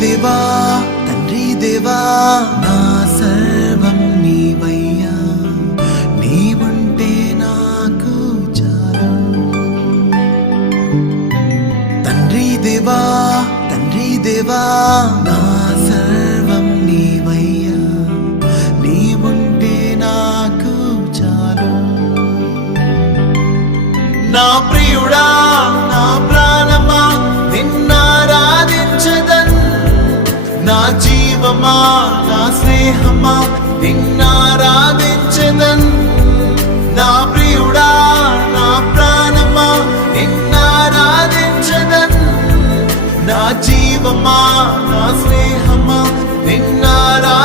దేవా తండ్రి దేవా నా సర్వం నీవయ్యా, నీవుంటే నాకు చాలు. తండ్రి దేవా నా సర్వం నీవయ్యా, నీవుంటే నాకు చాలు. నా ప్రియుడా నా ప్రాణమా నిన్నారాధించదన్, నా జీవమా నా స్నేహమా నిన్నారాధించదన్. నా ప్రియుడా నా ప్రాణమా నిన్నారాధించదన్, నా జీవమా నా స్నేహమా నిన్నారా